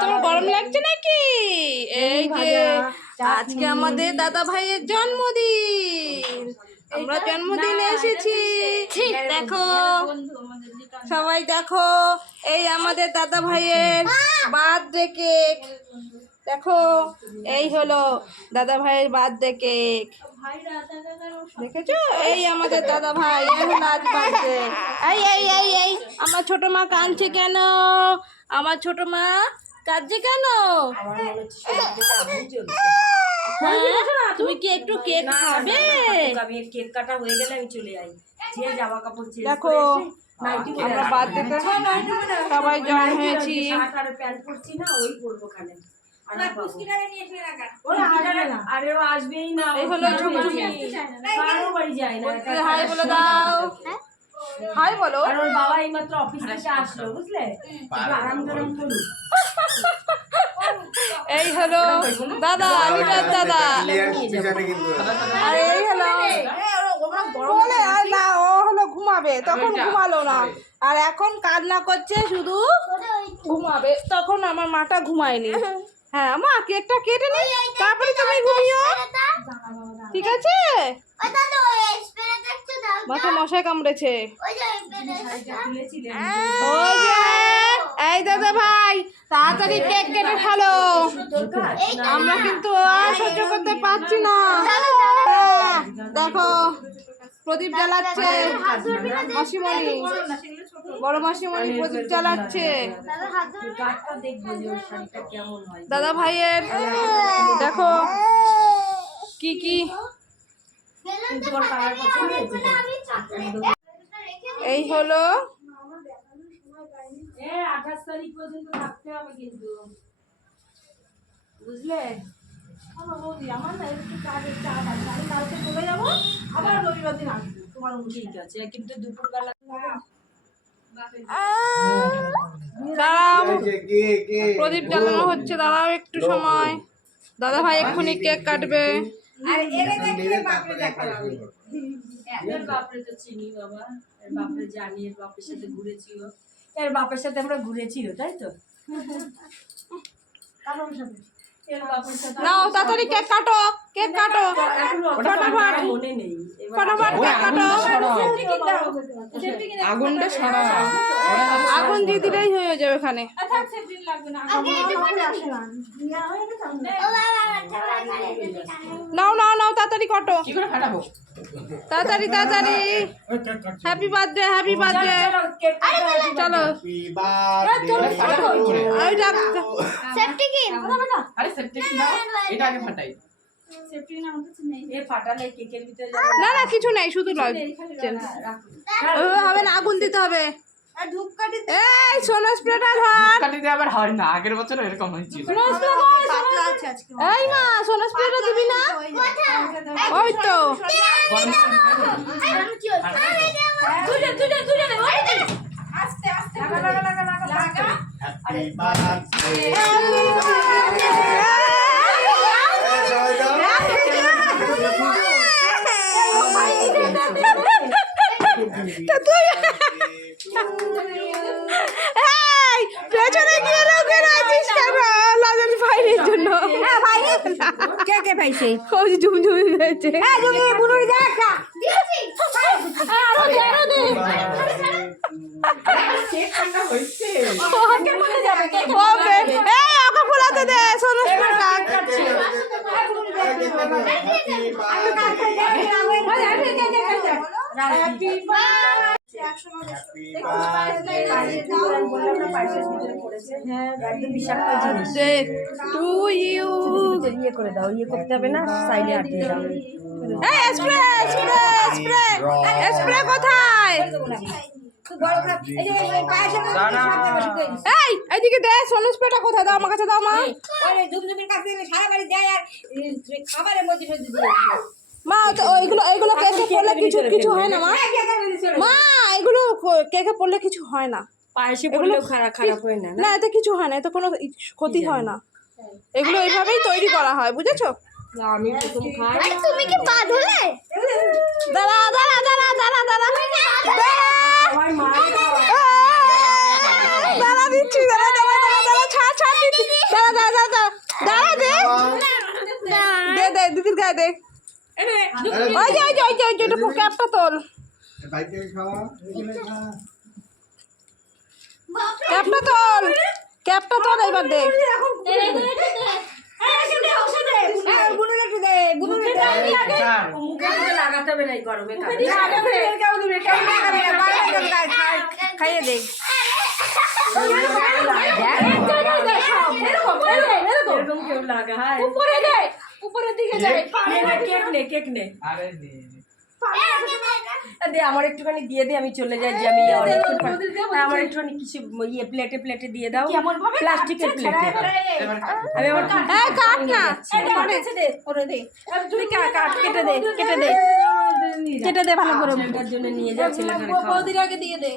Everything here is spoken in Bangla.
তোমার গরম লাগছে নাকি? এই যে আজকে আমাদের দাদা ভাইয়ের জন্মদিন, আমরা জন্মদিনে এসেছি। দেখো সবাই, দেখো এই আমাদের দাদা ভাইয়ের বার্থডে কেক। দেখো এই হলো দাদা ভাইয়ের বার্থডে কেক, দেখেছো? এই আমাদের দাদা ভাই, এই হলো আজ বার্থডে। এই এই এই এই আমার ছোট মা কাঁদছে কেন? আমার ছোট মা কাঁদছে কেন? তুমি কি একটু কেক খাবে? আমি কেক কাটা হয়ে গেলে আমি চলে যাই, যে জামা কাপড় চেঞ্জ দেখো আমরা বার্থডেতে সবাই জয়েন হয়েছি। প্যান্ট পরছি না, ওই করবো খানে। আরে ও আসবেই না, এই হলো কারো বাড়ি যায় না। হাই বলে দাও, হাই বলো। আর ওর বাবা এইমাত্র অফিস থেকে আসলো, বুঝলে? আরাম গরম করুন। এই হলো দাদা, আমিটার দাদা। আর এই হলো বলে না, ও হলো ঘুমাবে, তখন ঘুমালো না, আর এখন কান্না করছে শুধু ঘুমাবে। তখন আমার মাটা ঘুমায়নি। হ্যাঁ মা, কেকটা কেটে নি, তারপরে তুমি ঘুমিও, ঠিক আছে? মাথায় মশাই কামড়েছে। ওই যে এই দাদা ভাই, তাড়াতাড়ি কেক কেটে ফেলো, আমরা কিন্তু আর সহ্য করতে পারছি না। দেখো প্রদীপ জ্বালাচ্ছে মাসিমণি, বড় মাসিমণি প্রদীপ জ্বালাচ্ছে দাদা ভাইয়ের। দেখো কি কি এই হলো। 28 তারিখ পর্যন্ত থাকতে হবে কিন্তু, বুঝলে? আমার না একটু কাজের চাপ আছে, আমি কালকে চলে যাবো, আবার রবিবার দিন আসবো। তোমার ঠিক আছে, কিন্তু দুপুরবেলা দাঁড়াও, প্রদীপ জ্বালানো হচ্ছে, দাঁড়াও একটু সময়। দাদা ভাই এক্ষুনি কেক কাটবে। এর বাপরে তো চিনি বাবা, এর বাপরে জানি, এর বাপের সাথে ঘুরেছিও, এর বাপের সাথে আমরা ঘুরেছিও, তাই তো? এর বাপের সাথে নাও তাড়াতাড়ি কেক কাটো, কেক কাটো ফটাফট, মনে নেই। ফটাফট কেক কাটো। আগুনটা সারা, আগুন দিয়ে দিলেই হয়ে যাবে এখানে। নাও নাও নাও, তাড়াতাড়ি কাটো, কি করে ফাটাবো? তাড়াতাড়ি তাড়াতাড়ি। Happy birthday, happy birthday. চলো ওই ডাক। আরে সেফটি দাও, এটা আগে ফাটাই। ফাটালে কেকের ভিতরে না না কিছু নেই, শুধু নয় হবে না, আগুন দিতে হবে। এই সোনা স্প্রেটা ধর। কাটিতে আবার হয় না, আগের বছর এরকম হয়েছিল। এই মা, সোনা স্প্রেটা দিবি না? ওই তো পেছনে গিয়ে লোকের আছিস কেন? লাজের ফাইনের জন্য কে কে পাইছে? ওই যে ঝুমঝুমি হয়েছে। ওকে ফোলাতে দে, সোনা টু ইউ। ইয়ে করে দাও, ইয়ে করতে হবে না, সাইডে আটকে দাও। স্প্রে স্প্রে স্প্রে স্প্রে কোথায়? এই এইদিকে দে, সোনা স্প্রেটা কোথায়? দাও আমার কাছে, দাও মা। মা ওইগুলো এইগুলো কেকে পড়লে কিছু কিছু হয় না মা? মা এগুলো কেকে পড়লে কিছু হয় না, পায়েসে পড়লেও খারাপ হয় না। না এতে কিছু হয় না, এতে কোনো ক্ষতি হয় না। এগুলো এইভাবেই তৈরি করা হয়, বুঝেছো? আমি প্রথম খাই। তুমি কি পা ধুলে? দাঁড়া দাঁড়া দাঁড়া দাঁড়া দাঁড়া। আমার মা দিদির গায়ে দে ওই যে একটু ক্যাপটা তোল ক্যাপটা তোল এবার দে লাগাতে হবে না এই গরমে খাইয়ে দে এরকম কেউ লাগায় উপরের দিকে যাবে কেক নে আরে নে দে আমার একটুখানি দিয়ে দে আমি চলে যাই যে আমি আমার একটুখানি কিছু ইয়ে প্লেটে দিয়ে দাও প্লাস্টিকের প্লেটে এবার কাট। আমি আমার কাট না তুই কাট কেটে দে ভালো করে জন্য নিয়ে যা ছেলেটারে খাওয়া বৌদির আগে দিয়ে দে